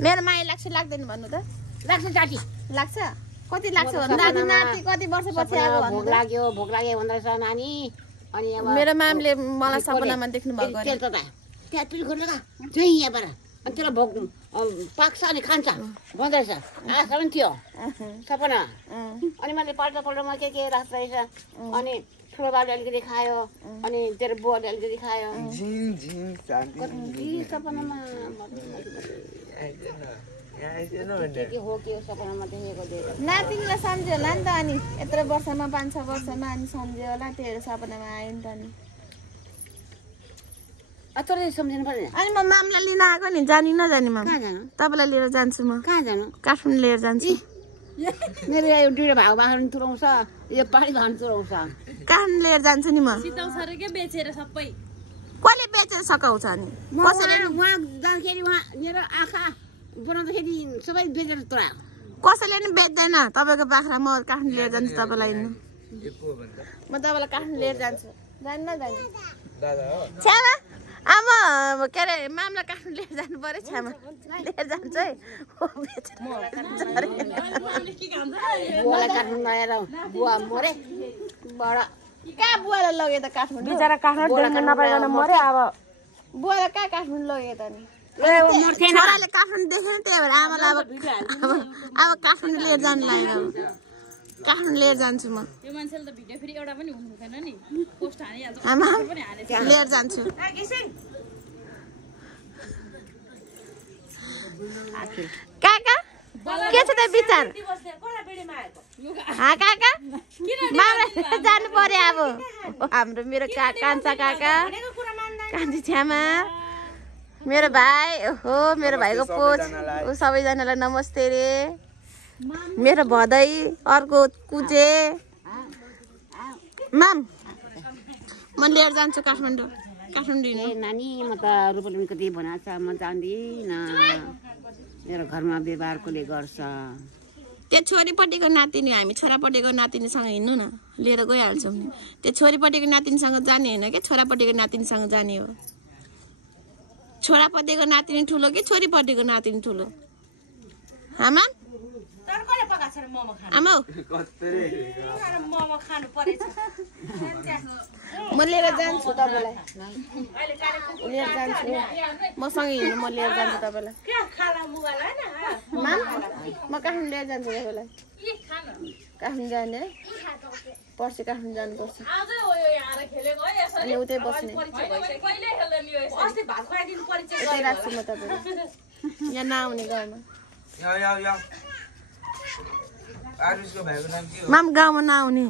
मेरो माया लाग्छ लाग्दैन भन्नु त लाग्छ चाची लाग्छ कति लाग्छ भन्नु नाति नाति कति वर्षपछि आएको भोक लाग्यो भन्दो रहेछ नानी अनि अब मेरो मामले मलाई सपनामा देख्नु भएको तेल त त्यहाँ पिल खोल्नु का चाहिँ यहाँबाट अनि त्यसलाई भोक पाक्छ अनि खान्छ भन्दो रहेछ आशा पनि थियो सपना अनि मैले पल्टमा के राख्दो रहेछ अनि ठुलो बाबुले अलिकति खायो अनि तेरो बुवाले अलिकति खायो सपनामा नातिनीलाई सम्झ्यो होला नि त अनि यत्रो वर्षमा 5-6 वर्षमा अनि सम्झ्यो होला त्यो सपनामा आयो नि त अनि सम्झिनु पर्दैन अनि म मामलाई लिन आएको नि जानी नजानी माम कहाँ जानु तपाईँलाई लिएर जान्छु म कहाँ जानु काठमाडौँ लिएर जान्छु मेरो यो दुईटा भाग बाख्रा तुराउँछ यो पानी भान तुराउँछ काठमाडौँ लिएर जान्छु नि म बेचेर सबै कसले बेचेर सकाउँछ अनि कसैले उहाँ जाँदाखेरि उहाँ मेरो आँखा बनाउँदाखेरि सबै बेचेर तुरायो कसैले नि बेच्दैन तपाईँको बाख्रा म काठमाडौँ लिएर जान्छु तपाईँलाई म तपाईँलाई काठमाडौँ लिएर जान्छु जानु नजानु छ्यामा आमा के अरे मामलाई काठमाडौँ लिएर जानु पर्यो छ्यामा लिएर जान्छ है बुवालाई काठमाडौँ लगेर बुवा मरे बडा कहाँ बुवालाई लग्यो त काठमाडौँ बिचरा काठमाडौँ नपाइकन मरे अब बुवालाई कहाँ काठमाडौँ लग्यो त नि मर्थेन छोराले काठमाडौँ देखेन त्यही भएर आमालाई अब काठमाडौँ लिएर जानु लाग्यो काठमाडौँ लिएर जान्छु म यो मान्छेले त भिडियो फेरि एउटा पनि हुनु हुँदैन नि पोस्ट हानिहाल्छ आमा पनि हालेछ लिएर जान्छु काका के छ त विचार काका जानु पर्यो अब हाम्रो मेरो कान्छा काका कान्छी छ्यामा मेरो भाइ हो मेरो भाइको पोच सबैजनालाई नमस्ते रे मेरो भदै अर्को कुचे माम म लिएर जान्छु काठमाडौँ ए नानी म त रूपलमी कति बनाएको छ म जान्दिनँ मेरो घरमा व्यवहारकोले गर्छ त्यो छोरीपट्टिको नातिनी हामी छोरापट्टिको नातिनीसँग हिँड्नु न लिएर गइहाल्छौँ नि त्यो छोरीपट्टिको नातिनीसँग जाने होइन क्या छोरापट्टिको नातिनीसँग जाने हो छोरापट्टिको नातिनी ठुलो कि छोरीपट्टिको नातिनी ठुलो आमा आमा म लिएर जान्छु तपाईँलाई लिएर जान्छु मसँगै हिँड्नु म लिएर जान्छु तपाईँलाई म काठमाडौँ लिएर जान्छु तपाईँलाई काठमाडौँ जाने है पर्सि काठमाडौँ जानुपर्छ अनि उतै बस्ने यतै राख्छु म तपाईँलाई यहाँ नआउने गाउँमा माम गाउँमा नआउने